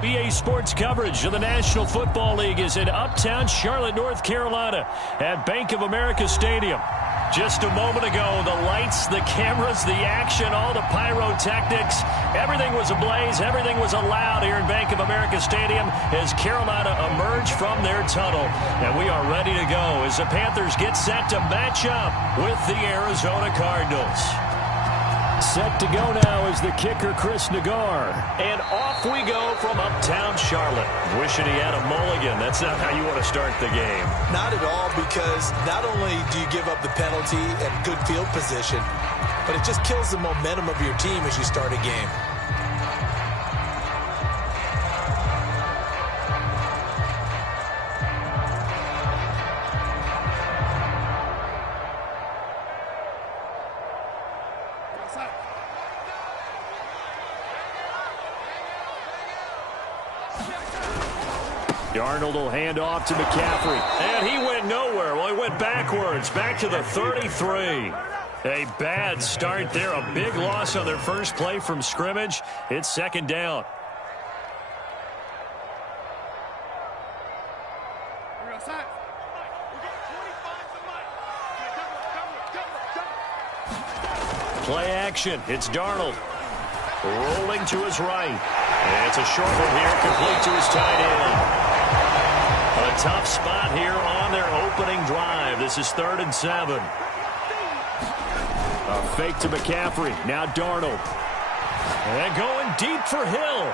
BA Sports coverage of the National Football League is in uptown Charlotte, North Carolina at Bank of America Stadium. Just a moment ago, the lights, the cameras, the action, all the pyrotechnics, everything was ablaze, everything was allowed here in Bank of America Stadium as Carolina emerged from their tunnel. And we are ready to go as the Panthers get set to match up with the Arizona Cardinals. Set to go now is the kicker, Chris Nagar. And off we go from uptown Charlotte. Wishing he had a mulligan. That's not how you want to start the game. Not at all, because not only do you give up the penalty and good field position, but it just kills the momentum of your team as you start a game. Darnold will hand off to McCaffrey. And he went nowhere. Well, he went backwards, back to the 33. A bad start there. A big loss on their first play from scrimmage. It's second down. Play action. It's Darnold. Rolling to his right. And it's a short one here, complete to his tight end. A tough spot here on their opening drive. This is 3rd and 7. A fake to McCaffrey. Now Darnold. And going deep for Hill.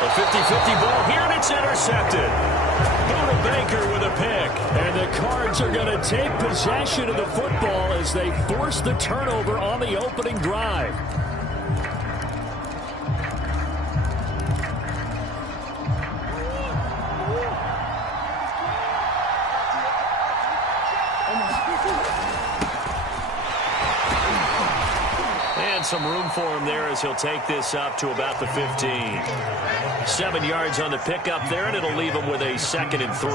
A 50-50 ball here, and it's intercepted. Buda Baker with a pick. And the Cards are going to take possession of the football as they force the turnover on the opening drive. Some room for him there as he'll take this up to about the 15. 7 yards on the pickup there, and it'll leave him with a 2nd and 3.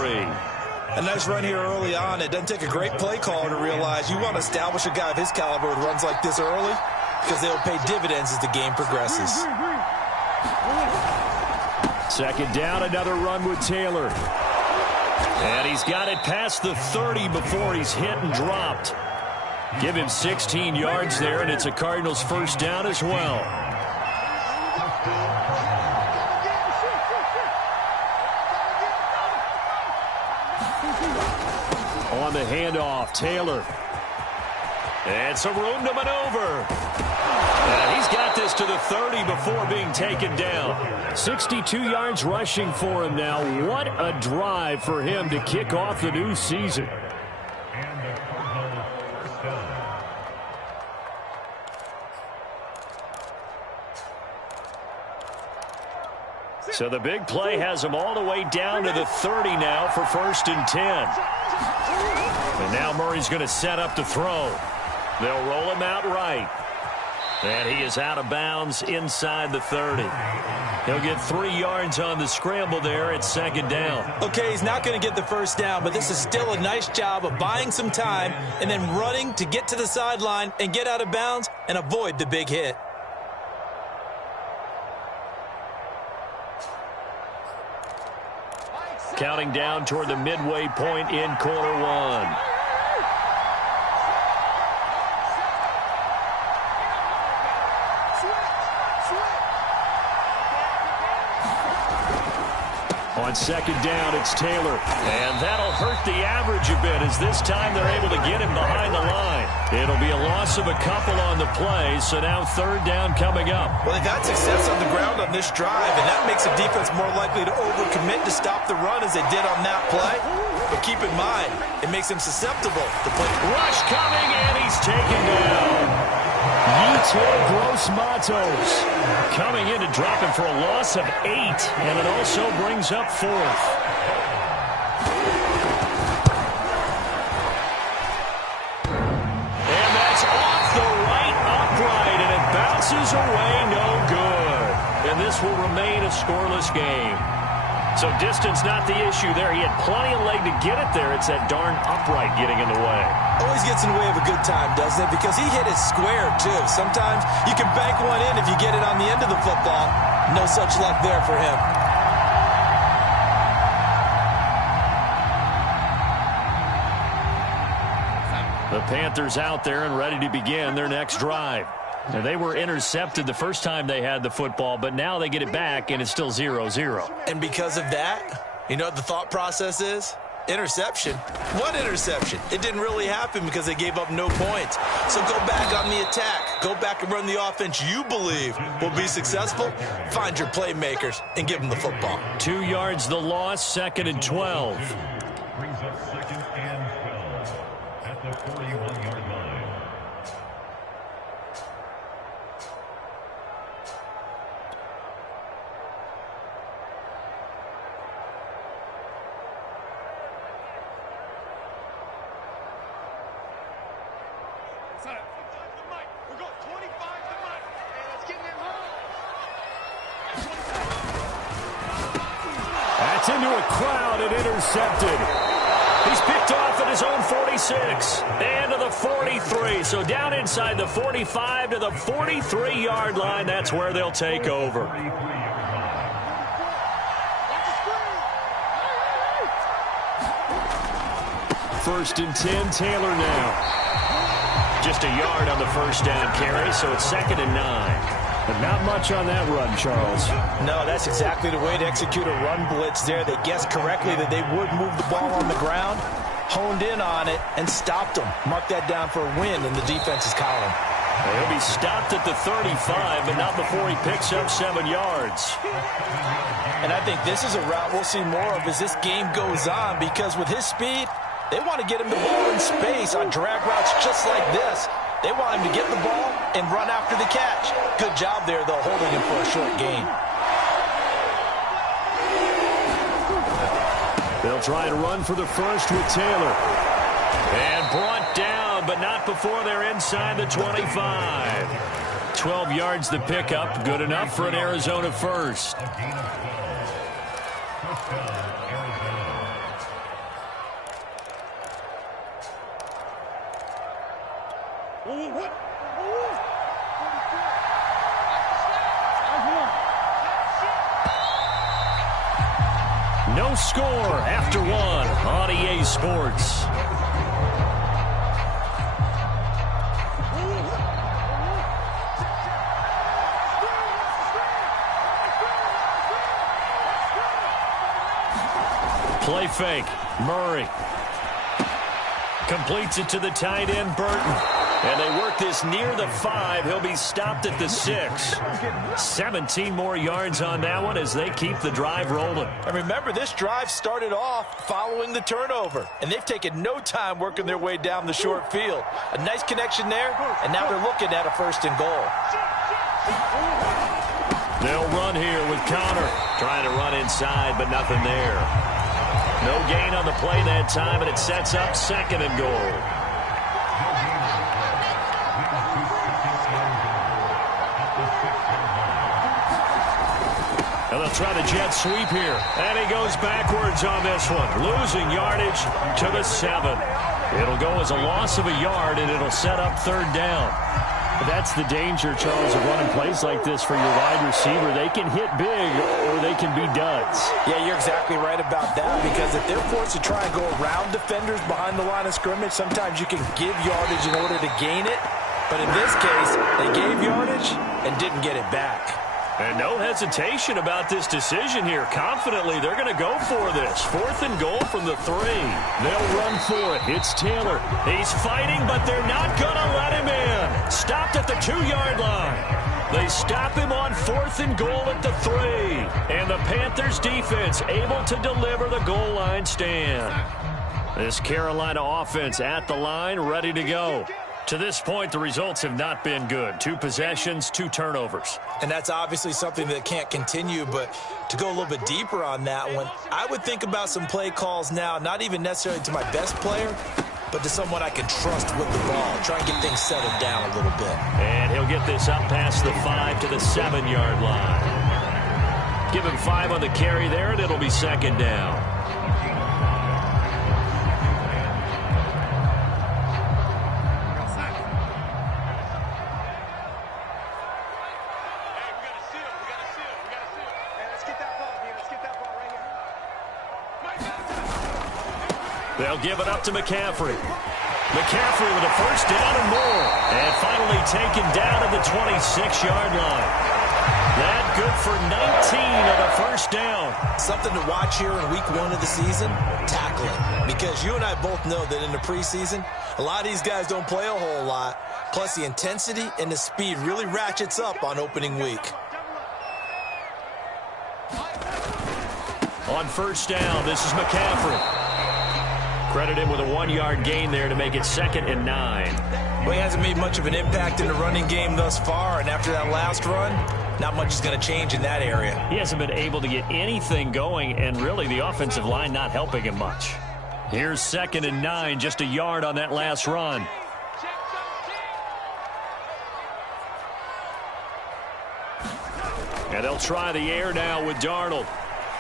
A nice run here early on. It doesn't take a great play caller to realize you want to establish a guy of his caliber with runs like this early, because they'll pay dividends as the game progresses. 2nd down, another run with Taylor. And he's got it past the 30 before he's hit and dropped. Give him 16 yards there, and it's a Cardinals first down as well. On the handoff, Taylor. And some room to maneuver. And he's got this to the 30 before being taken down. 62 yards rushing for him now. What a drive for him to kick off the new season. So the big play has him all the way down to the 30 now for 1st and 10. And now Murray's going to set up to throw. They'll roll him out right. And he is out of bounds inside the 30. He'll get 3 yards on the scramble there at 2nd down. Okay, he's not going to get the first down, but this is still a nice job of buying some time and then running to get to the sideline and get out of bounds and avoid the big hit. Counting down toward the midway point in quarter one. On 2nd down, it's Taylor. And that'll hurt the average a bit as this time they're able to get him behind the line. It'll be a loss of a couple on the play, so now 3rd down coming up. Well, they've had success on the ground on this drive, and that makes the defense more likely to overcommit to stop the run as they did on that play. But keep in mind, it makes them susceptible to play. Rush coming, and he's taken down. Yetur Gross-Matos coming in to drop him for a loss of 8, and it also brings up 4th. And that's off the right upright, and it bounces away no good. And this will remain a scoreless game. So distance not the issue there. He had plenty of leg to get it there. It's that darn upright getting in the way. Always gets in the way of a good time, doesn't it? Because he hit it square, too. Sometimes you can bank one in if you get it on the end of the football. No such luck there for him. The Panthers out there and ready to begin their next drive. Now, they were intercepted the first time they had the football, but now they get it back, and it's still 0-0. And because of that, you know what the thought process is? Interception. What interception? It didn't really happen because they gave up no points. So go back on the attack. Go back and run the offense you believe will be successful. Find your playmakers and give them the football. 2 yards the loss, 2nd and 12. Brings up 2nd and 12 at the 41-yard line. That's into a crowd and intercepted. He's picked off at his own 46 and to the 43. So down inside the 45 to the 43-yard line. That's where they'll take over. First and 10, Taylor now. Just a yard on the first down carry, so it's 2nd and 9. But not much on that run, Charles. No, that's exactly the way to execute a run blitz there. They guessed correctly that they would move the ball on the ground, honed in on it, and stopped them. Mark that down for a win in the defense's column. He'll be stopped at the 35, but not before he picks up 7 yards. And I think this is a route we'll see more of as this game goes on, because with his speed, they want to get him the ball in space on drag routes just like this. They want him to get the ball and run after the catch. Good job there, though, holding him for a short gain. They'll try and run for the first with Taylor. And brought down, but not before they're inside the 25. 12 yards the pickup. Good enough for an Arizona first. No score after one on EA Sports. Play fake. Murray completes it to the tight end, Burton. And they work this near the 5. He'll be stopped at the 6. 17 more yards on that one as they keep the drive rolling. And remember, this drive started off following the turnover. And they've taken no time working their way down the short field. A nice connection there, and now they're looking at a 1st and goal. They'll run here with Connor. Trying to run inside, but nothing there. No gain on the play that time, and it sets up 2nd and goal. And they'll try the jet sweep here. And he goes backwards on this one. Losing yardage to the 7. It'll go as a loss of a yard, and it'll set up 3rd down. That's the danger, Charles, of running plays like this for your wide receiver. They can hit big or they can be duds. Yeah, you're exactly right about that, because if they're forced to try and go around defenders behind the line of scrimmage, sometimes you can give yardage in order to gain it. But in this case, they gave yardage and didn't get it back. And no hesitation about this decision here. Confidently, they're going to go for this. 4th and goal from the 3. They'll run for it. It's Taylor. He's fighting, but they're not going to let him in. Stopped at the 2-yard line. They stop him on 4th and goal at the 3. And the Panthers defense able to deliver the goal line stand. This Carolina offense at the line, ready to go. To this point, the results have not been good. 2 possessions, 2 turnovers. And that's obviously something that can't continue, but to go a little bit deeper on that one, I would think about some play calls now, not even necessarily to my best player, but to someone I can trust with the ball. Try and get things settled down a little bit. And he'll get this up past the 5 to the 7-yard line. Give him 5 on the carry there, and it'll be 2nd down. They'll give it up to McCaffrey. McCaffrey with a first down and more. And finally taken down at the 26-yard line. That good for 19 on a first down. Something to watch here in week 1 of the season, tackling. Because you and I both know that in the preseason, a lot of these guys don't play a whole lot. Plus the intensity and the speed really ratchets up on opening week. On first down, this is McCaffrey. Credit him with a 1-yard gain there to make it 2nd and 9. Well, he hasn't made much of an impact in the running game thus far, and after that last run, not much is going to change in that area. He hasn't been able to get anything going, and really the offensive line not helping him much. Here's 2nd and 9, just a yard on that last run. And they'll try the air now with Darnold.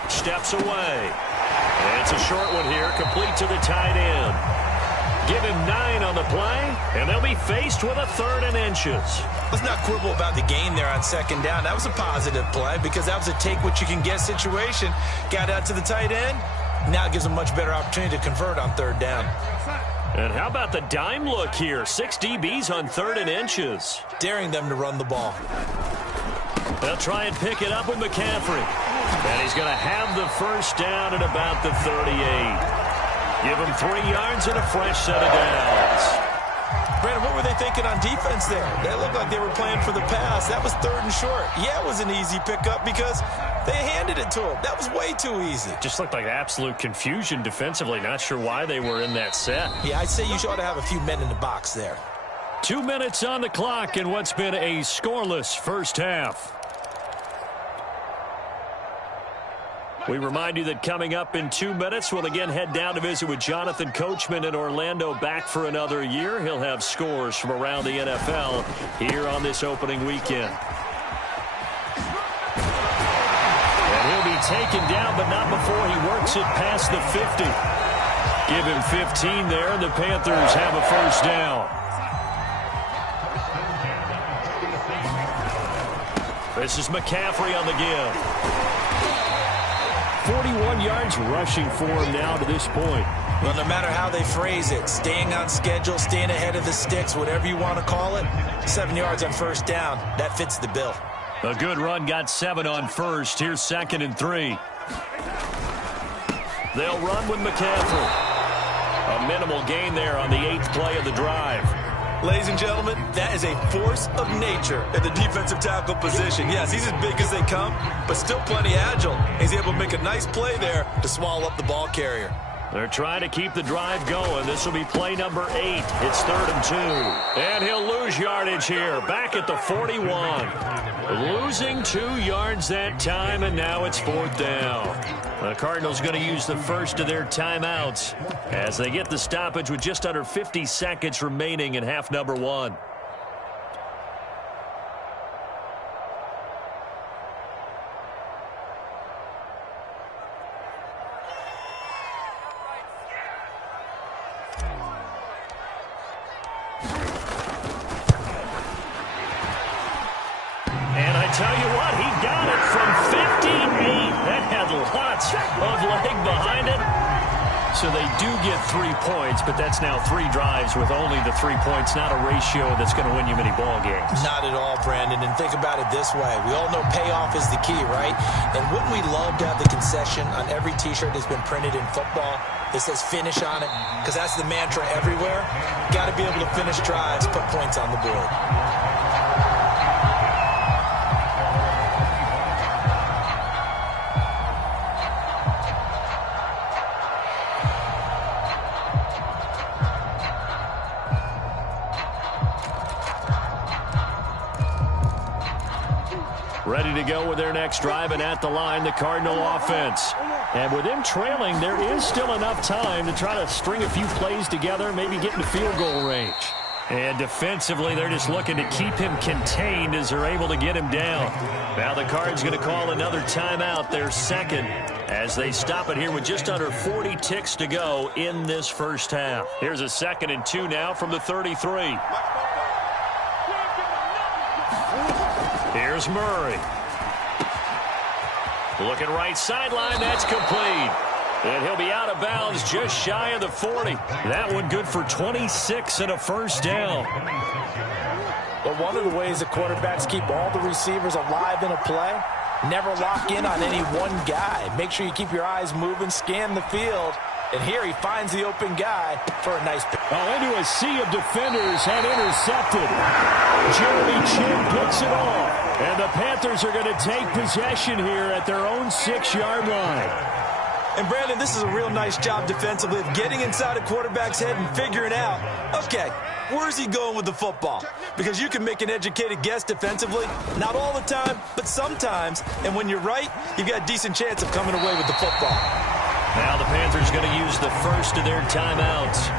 Steps away. And it's a short one here, complete to the tight end. Give him 9 on the play, and they'll be faced with a 3rd and inches. Let's not quibble about the gain there on 2nd down. That was a positive play because that was a take-what-you-can-get situation. Got out to the tight end. Now it gives them much better opportunity to convert on 3rd down. And how about the dime look here? 6 DBs on 3rd and inches. Daring them to run the ball. They'll try and pick it up with McCaffrey. And he's going to have the first down at about the 38. Give him 3 yards and a fresh set of downs. Brandon, what were they thinking on defense there? They looked like they were playing for the pass. That was 3rd and short. Yeah, it was an easy pickup because they handed it to him. That was way too easy. Just looked like absolute confusion defensively. Not sure why they were in that set. Yeah, I'd say you ought to have a few men in the box there. 2 minutes on the clock in what's been a scoreless first half. We remind you that coming up in 2 minutes, we'll again head down to visit with Jonathan Coachman in Orlando, back for another year. He'll have scores from around the NFL here on this opening weekend. And he'll be taken down, but not before he works it past the 50. Give him 15 there, and the Panthers have a first down. This is McCaffrey on the give. 41 yards rushing for him now to this point. Well, no matter how they phrase it, staying on schedule, staying ahead of the sticks, whatever you want to call it, 7 yards on first down, that fits the bill. A good run got 7 on first. Here's 2nd and 3. They'll run with McCaffrey. A minimal gain there on the 8th play of the drive. Ladies and gentlemen, that is a force of nature at the defensive tackle position. Yes, he's as big as they come, but still plenty agile. He's able to make a nice play there to swallow up the ball carrier. They're trying to keep the drive going. This will be play number 8. It's 3rd and 2. And he'll lose yardage here. Back at the 41. Losing 2 yards that time, and now it's 4th down. The Cardinals going to use the first of their timeouts as they get the stoppage with just under 50 seconds remaining in half number 1. Tell you what, he got it from 58. That had lots of leg behind it. So they do get 3 points, but that's now 3 drives with only the 3 points, not a ratio that's going to win you many ball games. Not at all, Brandon. And think about it this way. We all know payoff is the key, right? And wouldn't we love to have the concession on every T-shirt that's been printed in football that says finish on it? Because that's the mantra everywhere. Got to be able to finish drives, put points on the board. Ready to go with their next drive, and at the line, the Cardinal offense. And with them trailing, there is still enough time to try to string a few plays together, maybe get into field goal range. And defensively, they're just looking to keep him contained as they're able to get him down. Now the Cards going to call another timeout, their 2nd, as they stop it here with just under 40 ticks to go in this first half. Here's a 2nd and 2 now from the 33. Here's Murray. Looking right sideline, that's complete. And he'll be out of bounds just shy of the 40. That one good for 26 and a first down. But one of the ways that quarterbacks keep all the receivers alive in a play, never lock in on any one guy. Make sure you keep your eyes moving, scan the field. And here he finds the open guy for a nice pick. Oh, into a sea of defenders and intercepted. Jeremy Chinn picks it off. And the Panthers are going to take possession here at their own 6-yard line. And, Brandon, this is a real nice job defensively of getting inside a quarterback's head and figuring out, okay, where's he going with the football? Because you can make an educated guess defensively, not all the time, but sometimes. And when you're right, you've got a decent chance of coming away with the football. Now the Panthers going to use the first of their timeouts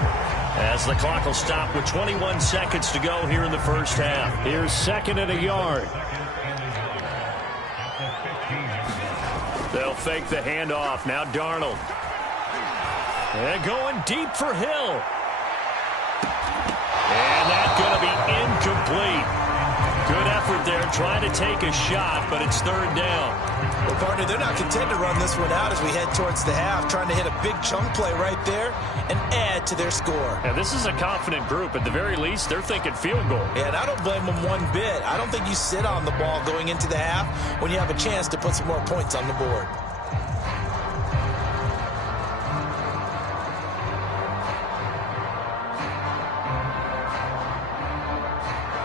as the clock will stop with 21 seconds to go here in the first half. Here's 2nd and a yard. They'll fake the handoff. Now Darnold. And going deep for Hill. And that's going to be incomplete. Good effort there trying to take a shot, but it's 3rd down. Well, partner, they're not content to run this one out as we head towards the half, trying to hit a big chunk play right there and add to their score. Now, this is a confident group. At the very least, they're thinking field goal. Yeah, and I don't blame them one bit. I don't think you sit on the ball going into the half when you have a chance to put some more points on the board.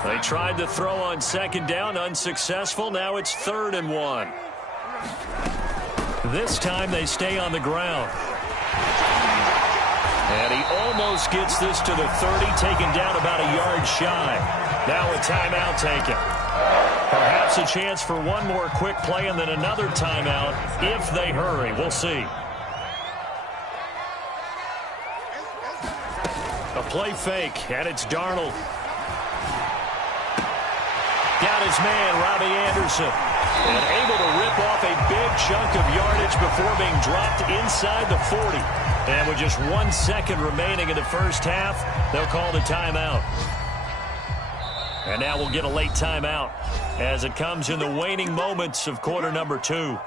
They tried to throw on 2nd down, unsuccessful. Now it's 3rd and 1. This time they stay on the ground. And he almost gets this to the 30, taken down about a yard shy. Now a timeout taken. Perhaps a chance for one more quick play and then another timeout if they hurry. We'll see. A play fake, and it's Darnold. Got his man, Robbie Anderson. And able to rip off a big chunk of yardage before being dropped inside the 40. And with just 1 second remaining in the first half, they'll call the timeout. And now we'll get a late timeout as it comes in the waning moments of quarter number 2.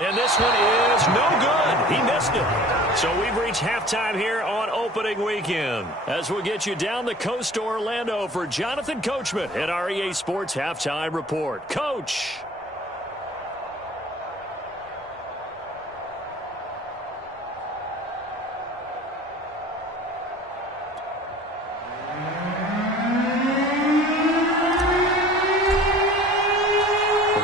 And this one is no good. He missed it. So we've reached halftime here on opening weekend. As we'll get you down the coast to Orlando for Jonathan Coachman at our EA Sports Halftime Report. Coach.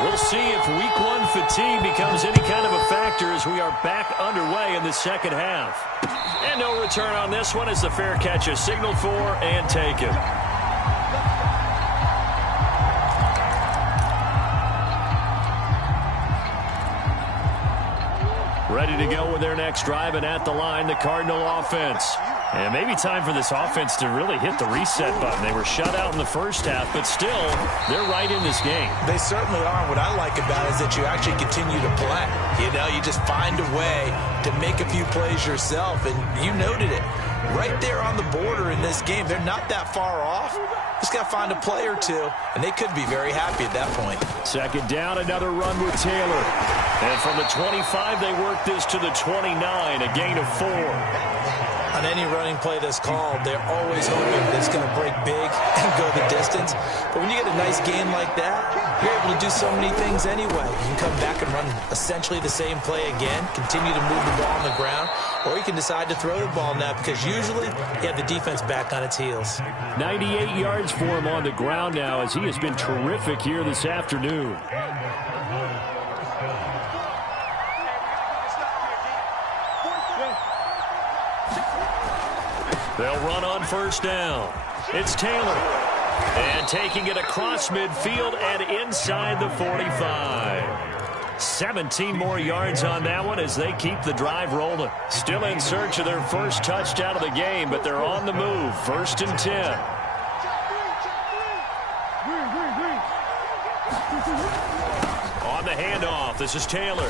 We'll see if week 1 fatigue becomes any kind of a factor as we are back underway in the second half. And no return on this one as the fair catch is signaled for and taken. Ready to go with their next drive, and at the line, the Cardinal offense. And maybe time for this offense to really hit the reset button. They were shut out in the first half, but still, they're right in this game. They certainly are. What I like about it is that you actually continue to play. You know, you just find a way to make a few plays yourself, and you noted it. Right there on the border in this game, they're not that far off. Just got to find a play or two, and they could be very happy at that point. 2nd down, another run with Taylor. And from the 25, they work this to the 29, a gain of 4. On any running play that's called, they're always hoping that it's going to break big and go the distance. But when you get a nice gain like that, you're able to do so many things anyway. You can come back and run essentially the same play again, continue to move the ball on the ground, or you can decide to throw the ball now because usually you have the defense back on its heels. 98 yards for him on the ground now as he has been terrific here this afternoon. They'll run on 1st down. It's Taylor. And taking it across midfield and inside the 45. 17 more yards on that one as they keep the drive rolling. Still in search of their first touchdown of the game, but they're on the move. 1st and 10. On the handoff, this is Taylor.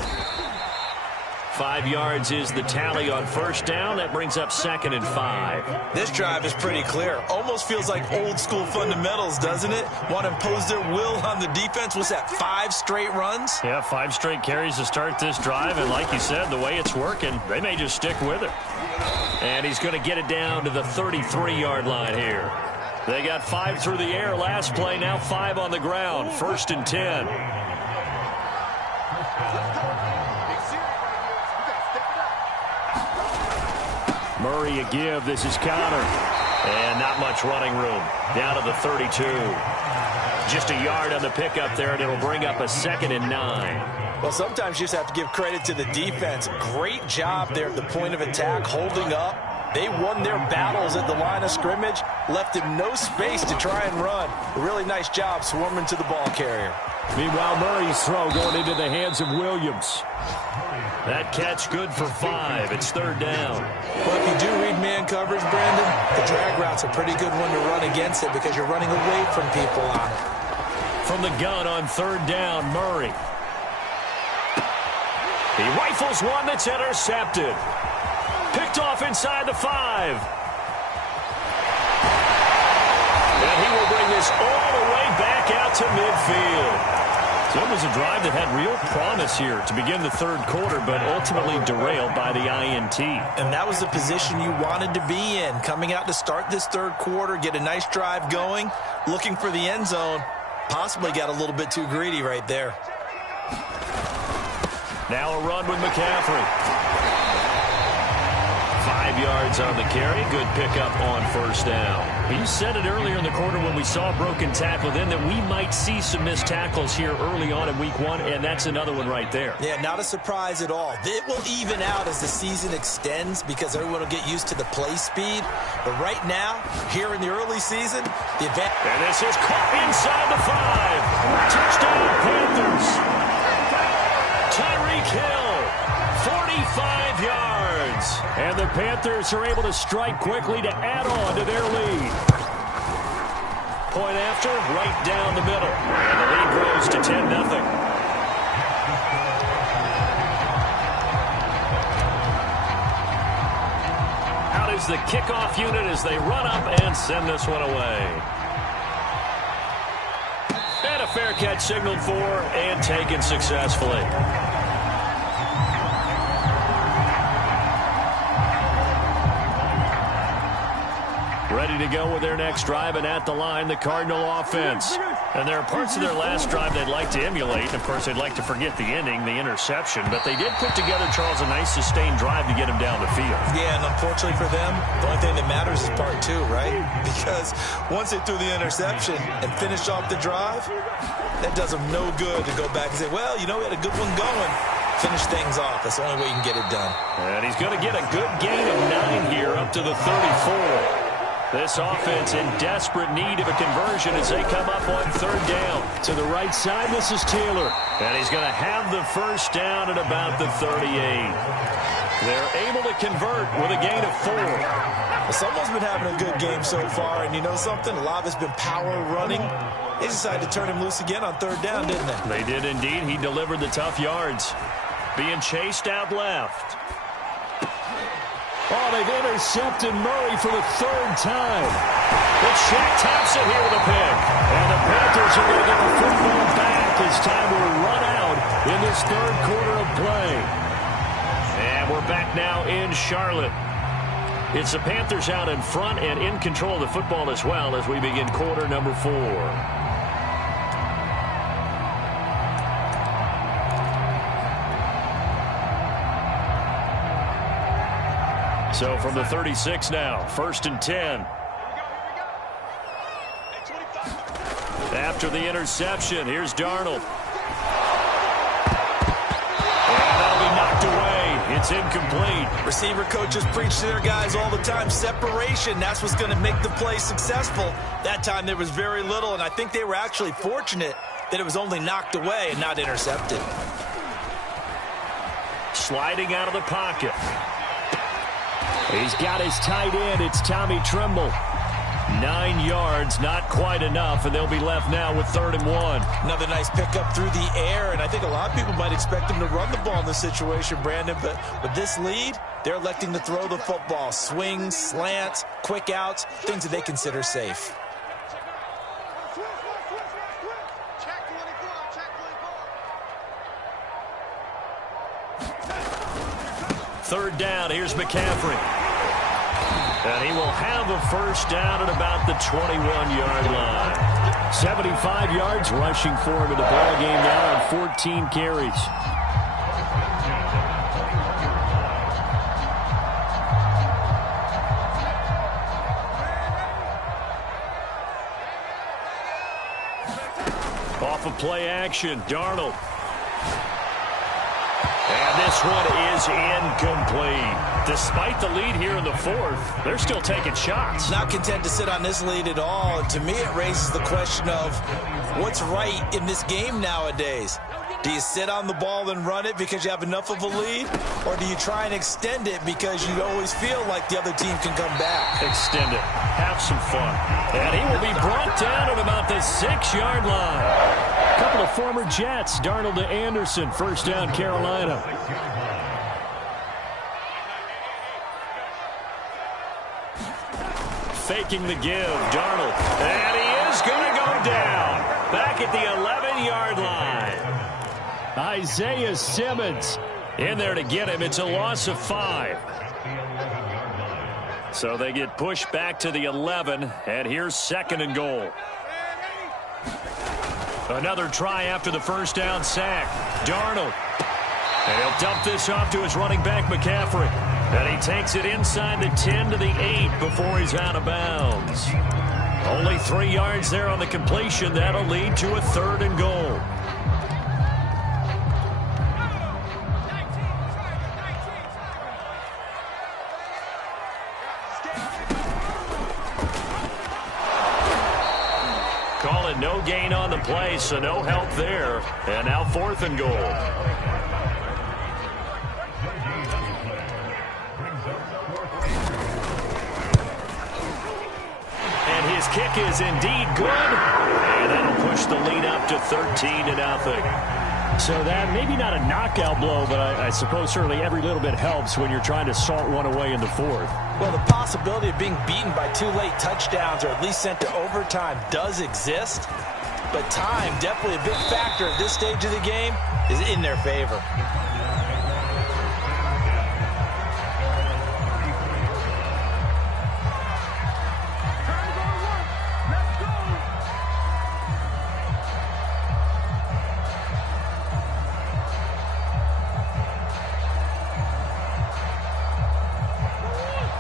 5 yards is the tally on first down. That brings up 2nd and 5. This drive is pretty clear. Almost feels like old school fundamentals, doesn't it? Want to impose their will on the defense. What's that, 5 straight runs? Yeah, 5 straight carries to start this drive. And like you said, the way it's working, they may just stick with it. And he's going to get it down to the 33-yard line here. They got 5 through the air last play, now 5 on the ground. 1st and 10. Murray a give. This is Connor. And not much running room. Down to the 32. Just a yard on the pickup there, and it'll bring up a 2nd and 9. Well, sometimes you just have to give credit to the defense. Great job there at the point of attack, holding up. They won their battles at the line of scrimmage, left him no space to try and run. A really nice job swarming to the ball carrier. Meanwhile, Murray's throw going into the hands of Williams. That catch good for 5. It's 3rd down. Well, if you do read man coverage, Brandon, the drag route's a pretty good one to run against it because you're running away from people on it. From the gun on 3rd down, Murray. He rifles one that's intercepted. Picked off inside the 5. And he will bring this all the way back out to midfield. So it was a drive that had real promise here to begin the 3rd quarter, but ultimately derailed by the INT. And that was the position you wanted to be in, coming out to start this 3rd quarter, get a nice drive going, looking for the end zone. Possibly got a little bit too greedy right there. Now a run with McCaffrey. 5 yards on the carry. Good pickup on 1st down. You said it earlier in the quarter when we saw a broken tackle then that we might see some missed tackles here early on in week 1, and that's another one right there. Yeah, not a surprise at all. It will even out as the season extends because everyone will get used to the play speed. But right now, here in the early season, the advantage. And this is caught inside the 5. Touchdown, Panthers. Tyreek Hill, 45 yards. And the Panthers are able to strike quickly to add on to their lead. Point after, right down the middle. And the lead grows to 10-0. Out is the kickoff unit as they run up and send this one away. And a fair catch signaled for and taken successfully. Ready to go with their next drive, and at the line, the Cardinal offense. And there are parts of their last drive they'd like to emulate. Of course, they'd like to forget the ending, the interception. But they did put together, Charles, a nice sustained drive to get him down the field. Yeah, and unfortunately for them, the only thing that matters is part 2, right? Because once they threw the interception and finished off the drive, that does them no good to go back and say, well, you know, we had a good one going. Finish things off. That's the only way you can get it done. And he's going to get a good gain of 9 here up to the 34. This offense in desperate need of a conversion as they come up on 3rd down. To the right side, this is Taylor. And he's going to have the 1st down at about the 38. They're able to convert with a gain of 4. Well, someone's been having a good game so far, and you know something? A lot of it's been power running. They decided to turn him loose again on 3rd down, didn't they? They did indeed. He delivered the tough yards. Being chased out left. Oh, they've intercepted Murray for the 3rd time. It's Shaq Thompson here with a pick. And the Panthers are going to get the football back as time will run out in this 3rd quarter of play. And we're back now in Charlotte. It's the Panthers out in front and in control of the football as well as we begin quarter number 4. So from the 36 now, 1st and 10. After the interception, here's Darnold. And that'll be knocked away. It's incomplete. Receiver coaches preach to their guys all the time. Separation, that's what's going to make the play successful. That time there was very little, and I think they were actually fortunate that it was only knocked away and not intercepted. Sliding out of the pocket. He's got his tight end. It's Tommy Tremble. 9 yards, not quite enough, and they'll be left now with 3rd and 1. Another nice pickup through the air, and I think a lot of people might expect him to run the ball in this situation, Brandon, but with this lead, they're electing to throw the football. Swings, slants, quick outs, things that they consider safe. Third down, here's McCaffrey. And he will have a first down at about the 21-yard line. 75 yards rushing for him in the ball game now on 14 carries. Off of play action, Darnold. And this one is incomplete. Despite the lead here in the 4th, they're still taking shots. Not content to sit on this lead at all. And to me, it raises the question of what's right in this game nowadays. Do you sit on the ball and run it because you have enough of a lead? Or do you try and extend it because you always feel like the other team can come back? Extend it. Have some fun. And he will be brought down at about the 6-yard line. A couple of former Jets. Darnold to Anderson. First down, Carolina. Faking the give. Darnold. And he is going to go down. Back at the 11-yard line. Isaiah Simmons in there to get him. It's a loss of 5. So they get pushed back to the 11, and here's 2nd and goal. Another try after the first down sack. Darnold. And he'll dump this off to his running back, McCaffrey. And he takes it inside the 10 to the 8 before he's out of bounds. Only 3 yards there on the completion. That'll lead to a 3rd and goal. Call it no gain on the play, so no help there. And now 4th and goal. And his kick is indeed good. And that'll push the lead up to 13-0. So that maybe not a knockout blow, but I suppose certainly every little bit helps when you're trying to salt one away in the 4th. Well, the possibility of being beaten by 2 late touchdowns or at least sent to overtime does exist. But time, definitely a big factor at this stage of the game, is in their favor.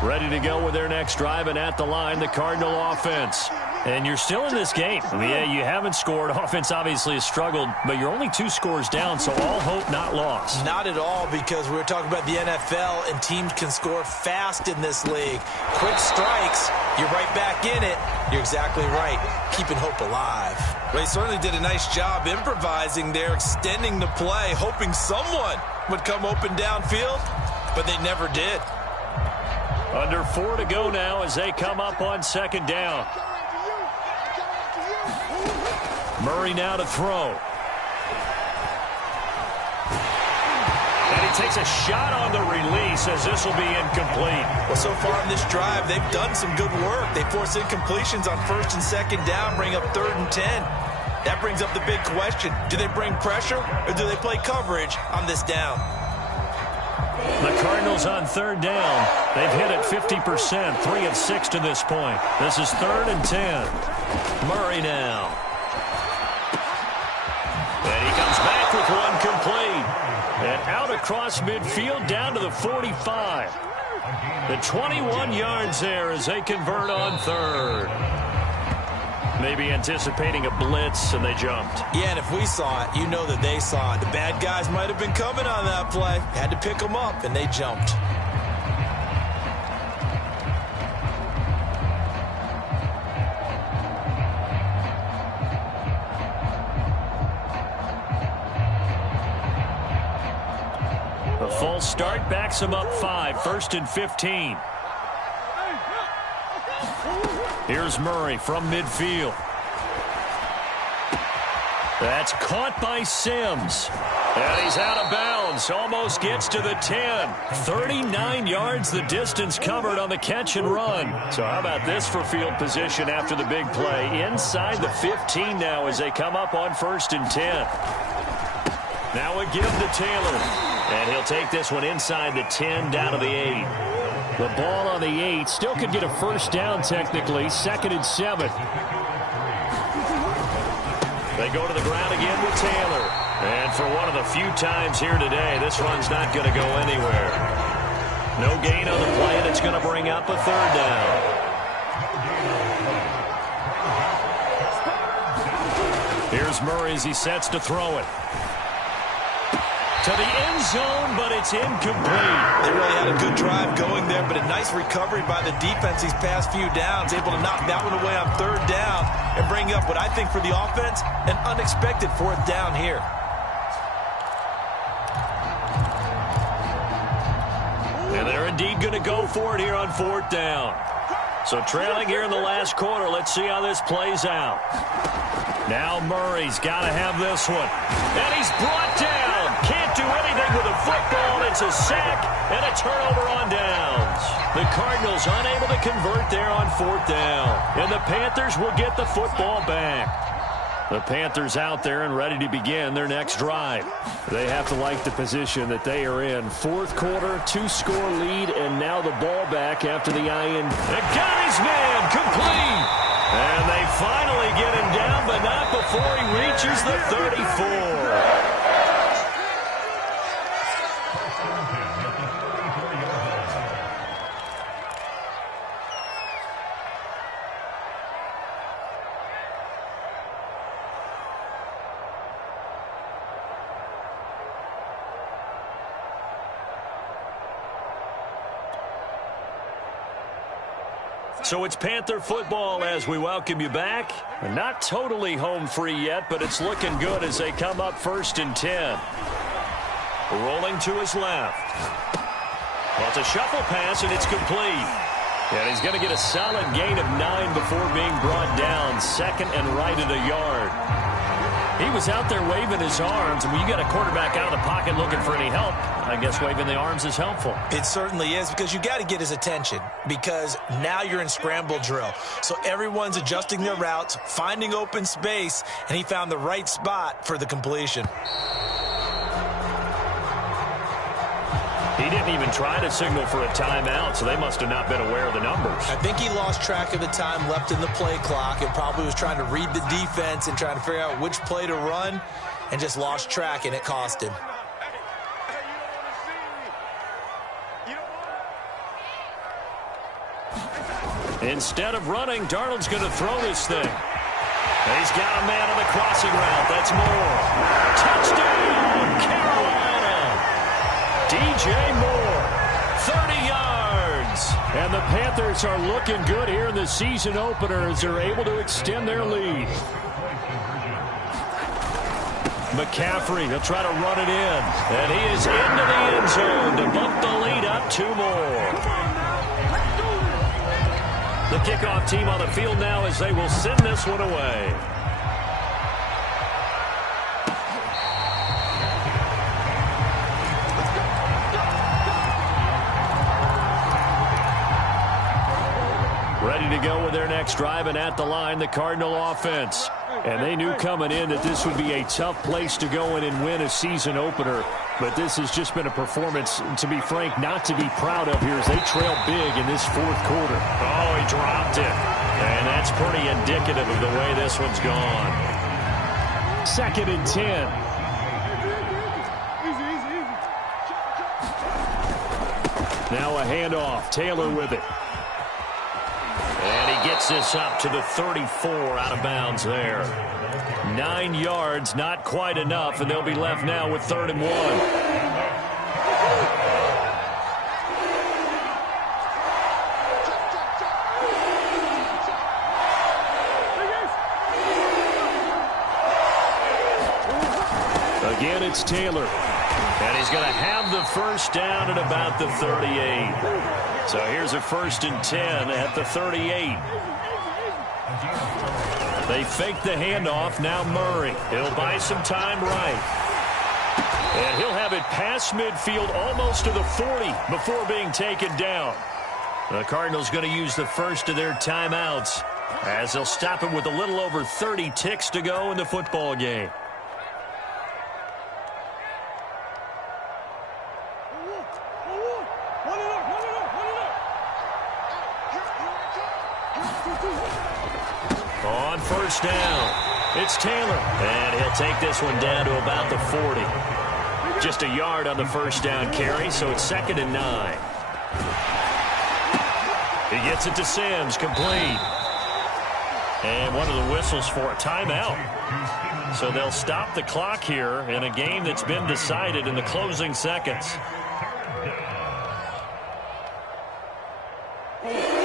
Ready to go with their next drive, and at the line, the Cardinal offense. And you're still in this game. Yeah, you haven't scored. Offense obviously has struggled, but you're only 2 scores down, so all hope not lost. Not at all, because we're talking about the NFL, and teams can score fast in this league. Quick strikes, you're right back in it. You're exactly right. Keeping hope alive. Well, he certainly did a nice job improvising there, extending the play, hoping someone would come open downfield, but they never did. Under 4 to go now as they come up on 2nd down. Murray now to throw. And he takes a shot on the release as this will be incomplete. Well, so far in this drive, they've done some good work. They force incompletions on 1st and 2nd down, bring up 3rd and 10. That brings up the big question. Do they bring pressure or do they play coverage on this down? The Cardinals on 3rd down. They've hit it 50%, 3 of 6 to this point. This is 3rd and 10. Murray now. And he comes back with one complete. And out across midfield down to the 45. The 21 yards there as they convert on 3rd. Maybe anticipating a blitz, and they jumped. Yeah, and if we saw it, you know that they saw it. The bad guys might have been coming on that play. Had to pick them up, and they jumped. A false start backs them up 5. 1st and 15. Here's Murray from midfield. That's caught by Sims. And he's out of bounds. Almost gets to the 10. 39 yards the distance covered on the catch and run. So how about this for field position after the big play? Inside the 15 now as they come up on 1st and 10. Now a give to Taylor. And he'll take this one inside the 10 down to the 8. The ball on the 8 still could get a first down technically. 2nd and 7. They go to the ground again with Taylor. And for one of the few times here today, this run's not going to go anywhere. No gain on the play, and it's going to bring up a 3rd down. Here's Murray as he sets to throw it. To the end zone, but it's incomplete. They really had a good drive going there, but a nice recovery by the defense these past few downs, able to knock that one away on 3rd down and bring up what I think for the offense, an unexpected 4th down here. And they're indeed going to go for it here on 4th down. So trailing here in the last quarter, let's see how this plays out. Now Murray's got to have this one. And he's brought down. Can't do anything with a football. It's a sack and a turnover on downs. The Cardinals unable to convert there on 4th down. And the Panthers will get the football back. The Panthers out there and ready to begin their next drive. They have to like the position that they are in. 4th quarter, 2-score lead, and now the ball back after the IN. The guy's man complete. And they finally get him down, but not before he reaches the 34. So it's Panther football as we welcome you back. Not totally home free yet, but it's looking good as they come up 1st and 10. Rolling to his left. Well, it's a shuffle pass, and it's complete. And he's going to get a solid gain of 9 before being brought down. 2nd and right at a yard. He was out there waving his arms, and when you got a quarterback out of the pocket looking for any help, I guess waving the arms is helpful. It certainly is, because you got to get his attention, because now you're in scramble drill. So everyone's adjusting their routes, finding open space, and he found the right spot for the completion. He didn't even try to signal for a timeout, so they must have not been aware of the numbers. I think he lost track of the time left in the play clock and probably was trying to read the defense and trying to figure out which play to run and just lost track, and it cost him. Instead of running, Darnold's going to throw this thing. He's got a man on the crossing route. That's Moore. Touchdown, Carolina. DJ Moore, 30 yards. And the Panthers are looking good here in the season opener as they're able to extend their lead. McCaffrey, he'll try to run it in. And he is into the end zone to bump the lead up 2 more. The kickoff team on the field now as they will send this one away. Ready to go with their next drive, and at the line, the Cardinal offense. And they knew coming in that this would be a tough place to go in and win a season opener. But this has just been a performance, to be frank, not to be proud of here as they trail big in this 4th quarter. Oh, he dropped it. And that's pretty indicative of the way this one's gone. 2nd and 10. Now a handoff. Taylor with it. And he gets this up to the 34 out of bounds there. 9 yards, not quite enough, and they'll be left now with 3rd and 1. Again, it's Taylor. And he's going to have the first down at about the 38. So here's a 1st and 10 at the 38. They fake the handoff. Now Murray. He'll buy some time right. And he'll have it past midfield almost to the 40 before being taken down. The Cardinals going to use the first of their timeouts as they'll stop him with a little over 30 ticks to go in the football game. On first down, it's Taylor. And he'll take this one down to about the 40. Just a yard on the first down carry, so it's 2nd and 9. He gets it to Sims, complete. And one of the whistles for a timeout. So they'll stop the clock here in a game that's been decided in the closing seconds.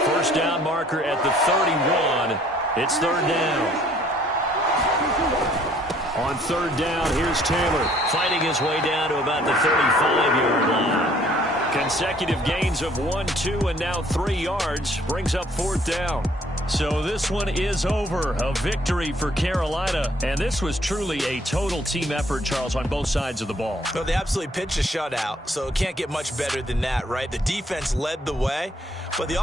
First down marker at the 31. It's 3rd down. On 3rd down, here's Taylor fighting his way down to about the 35-yard line. Consecutive gains of 1, 2, and now 3 yards brings up 4th down. So this one is over. A victory for Carolina. And this was truly a total team effort, Charles, on both sides of the ball. Well, they absolutely pitched a shutout, so it can't get much better than that, right? The defense led the way, but the